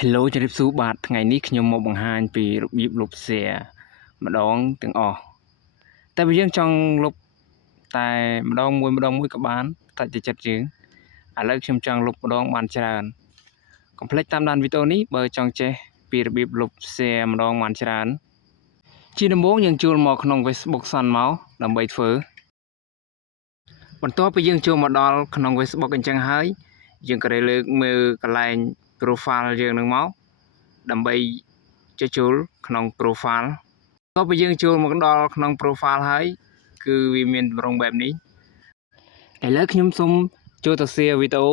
Hello ជំរាបសួរបាទថ្ងៃនេះខ្ញុំមកបង្ហាញពីរបៀបលុប share ម្ដងទាំងអស់តែបើយើងចង់លុបតែម្ដងមួយក៏បានតែចិត្តយើងឥឡូវខ្ញុំចង់លុបម្ដងបានច្រើនកុំភ្លេចតាមដានវីដេអូនេះបើចង់ចេះពីរបៀបលុប share ម្ដងបានច្រើនជាដំបូងយើងចូលមកក្នុង Facebook សិនមកដើម្បីធ្វើបន្ទាប់ពីយើងចូលមកដល់ក្នុង Facebook អញ្ចឹងហើយយើងក៏លើកមើលកន្លែង profile យើងនឹងមកដើម្បីចុចចូលក្នុង profile តោះពេលយើងចូលមកដល់ក្នុង profile ហើយគឺវាមានទម្រង់បែបនេះឥឡូវខ្ញុំសូមចូលទៅ share វីដេអូ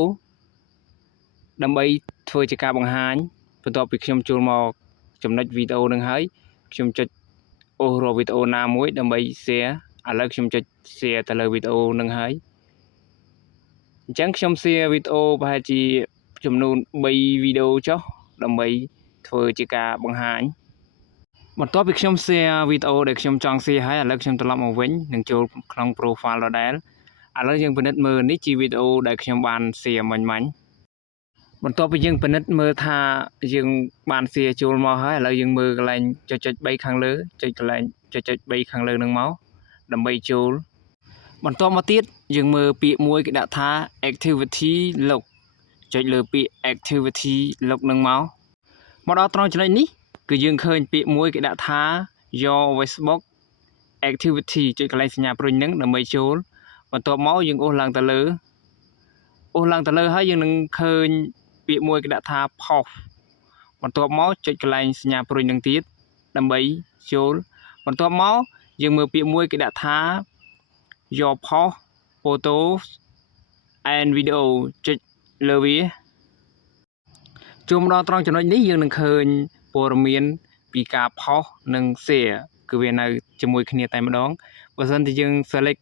ដើម្បីធ្វើជាការបង្ហាញបន្ទាប់ពីខ្ញុំចូលមកចំណុចវីដេអូនឹងហើយខ្ញុំចុចអូសរាល់វីដេអូណាមួយដើម្បី share ឥឡូវខ្ញុំចុច share ទៅលើវីដេអូនឹងហើយអញ្ចឹងខ្ញុំ share វីដេអូប្រហែលជាចំនួន3វីដេអូចុះដើម្បីធ្វើជាការបង្ហាញបន្ទាប់ពីខ្ញុំ share វីដេអូដែលខ្ញុំចង់ share ហើយឥឡូវខ្ញុំត្រឡប់មកវិញនឹងចូលក្នុង profile ដដែលឥឡូវយើងពិនិត្យមើលនេះជាវីដេអូដែលខ្ញុំបាន share មិញបន្ទាប់ពីយើងពិនិត្យមើលថាយើងបាន share ចូលមកហើយឥឡូវយើងមើលកន្លែងចុច3ខាងលើចុចកន្លែងចុច3ខាងលើនឹងមកដើម្បីចូលបន្ទាប់មកទៀតយើងមើលពាក្យមួយគេដាក់ថា activity log ចុចលើពាក្យ activity log នឹងមកដល់ត្រង់ចំណុចនេះគឺយើងឃើញពាក្យមួយគេដាក់ថា your Facebook activity ចុចកន្លែងសញ្ញាព្រុញនឹងដើម្បីចូលបន្ទាប់មកយើងអូសឡើងទៅលើហើយយើងនឹងឃើញពាក្យមួយគេដាក់ថា post បន្ទាប់មកចុចកន្លែងសញ្ញាព្រុញនឹងទៀតដើម្បីចូលបន្ទាប់មកយើងមើលពាក្យមួយគេដាក់ថា your post photos and video ចុចលើវាចូលមកដល់ត្រង់ចំណុចនេះយើងនឹងឃើញព័ត៌មានពីការ post និង share គឺវានៅជាមួយគ្នាតែម្ដងបើសិនជាយើង select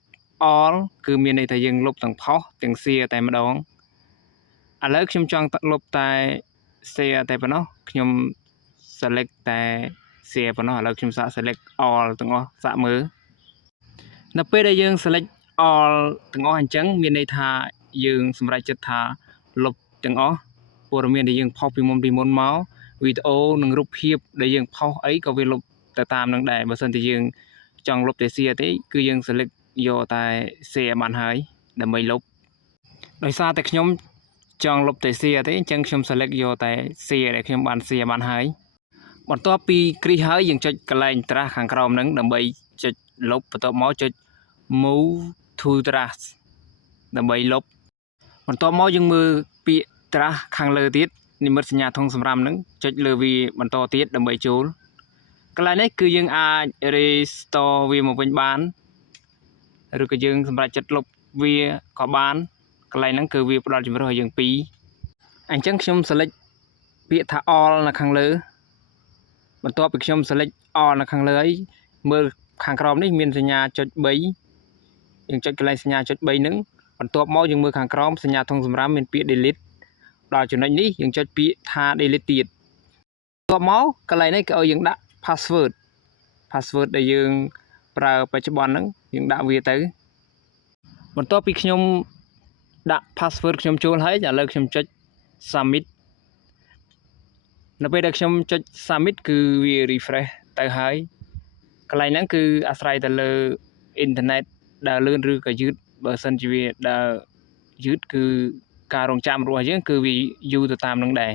all គឺមានន័យថាយើងលុបទាំង post ទាំង share តែម្ដងឥឡូវខ្ញុំចង់លុបតែ share តែប៉ុណ្ណោះខ្ញុំ select តែ share ប៉ុណ្ណោះឥឡូវខ្ញុំសាក select all ទាំងអស់សាកមើលនៅពេលដែលយើង select all ទាំងអស់អញ្ចឹងមានន័យថាយើងសម្រេចចិត្តថាលុបទាំងអស់ព័ត៌មានដែលយើងផុសពីមុនមកវីដេអូនិងរូបភាពដែលយើងផុសអីក៏វាលុបទៅតាមនឹងដែរបើសិនជាយើងចង់លុបតែ share ទេគឺយើង select យកតែ share បានហើយដើម្បីលុបដោយសារតែខ្ញុំចង់លុបតែ share ទេអញ្ចឹងខ្ញុំ select យកតែ share ដែលខ្ញុំបាន share បានហើយបន្ទាប់ពីគ្រីសហើយយើងចុចកន្លែងត្រាស់ខាងក្រោមហ្នឹងដើម្បីចុចលុបបន្ទាប់មកចុច move to trash ដើម្បីលុបបន្ទាប់មកយើងមើលពាក្យ trash ខាងលើទៀតនិមិត្តសញ្ញាធុងសម្រាមហ្នឹងចុចលើវាបន្តទៀតដើម្បីចូលកន្លែងនេះគឺយើងអាច restore វាមកវិញបានឬក៏យើងសម្រាប់ចិត្តលុបវាក៏បានកន្លែងហ្នឹងគឺវាផ្ដល់ជម្រើសឲ្យយើងពីរអញ្ចឹងខ្ញុំ select ពាក្យថា all នៅខាងលើបន្ទាប់ពីខ្ញុំ select all នៅខាងលើហើយមើលខាងក្រោមនេះមានសញ្ញាចុច3យើងចុចកន្លែងសញ្ញាចុច3ហ្នឹងបន្ទាប់មកយើងមើលខាងក្រោមសញ្ញាធុងសម្រាមមានពាក្យ delete ដល់ចំណុចនេះយើងចុចពាក្យថា delete ទៀតបន្ទាប់មកកន្លែងនេះគេឲ្យយើងដាក់ password ដែលយើងប្រើបច្ចុប្បន្នហ្នឹងយើងដាក់វាទៅបន្ទាប់ពីខ្ញុំដាក់ password ខ្ញុំចូលហើយឥឡូវខ្ញុំចុច submit នៅពេលដែលខ្ញុំចុច submit គឺវា refresh ទៅហើយកន្លែងហ្នឹងគឺអាស្រ័យទៅលើអ៊ីនធឺណិតដើរលឿនឬក៏យឺតបើសិនជាវាដើរយឺតគឺការរងចាំរបស់យើងគឺវាយូរទៅតាមនឹងដែរ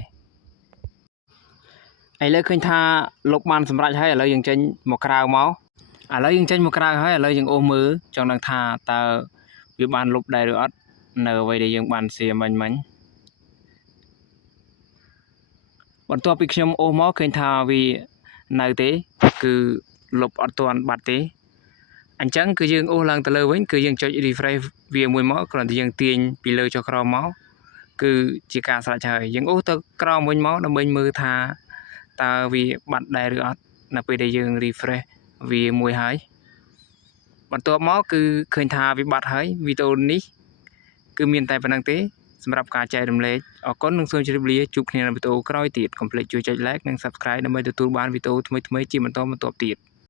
ឥឡូវឃើញថាលុបបានសម្រេចហើយឥឡូវយើងចេញមកក្រៅមកឥឡូវយើងចេញមកក្រៅហើយឥឡូវយើងអូសមើលចង់ដឹងថាតើវាបានលុបដែរឬអត់នៅអ្វីដែលយើងបាន share មិញបន្ទាប់ពីខ្ញុំអូសមកឃើញថាវានៅទេគឺលុបអត់ទាន់បាត់ទេអញ្ចឹងគឺយើងអូសឡើងទៅលើវិញគឺយើងចុច refresh វាមួយមកគ្រាន់តែយើងទាញពីលើចុះក្រោមមកគឺជាការស្រេចហើយយើងអូសទៅក្រោមវិញមកដើម្បីមើលថាតើវាបាត់ដែរឬអត់នៅពេលដែលយើង refresh វាមួយហើយបន្ទាប់មកគឺឃើញថាវាបាត់ហើយវីដេអូនេះគឺមានតែប៉ុណ្្នឹងទេសម្រាប់ការចែករំលែកអរគុណនិងសូមជម្រាបលាជួបគ្នានៅវីដេអូក្រោយទៀតកុំភ្លេចជួយចុច like និង subscribe ដើម្បីទទួលបានវីដេអូថ្មីៗជាបន្តបន្ទាប់ទៀត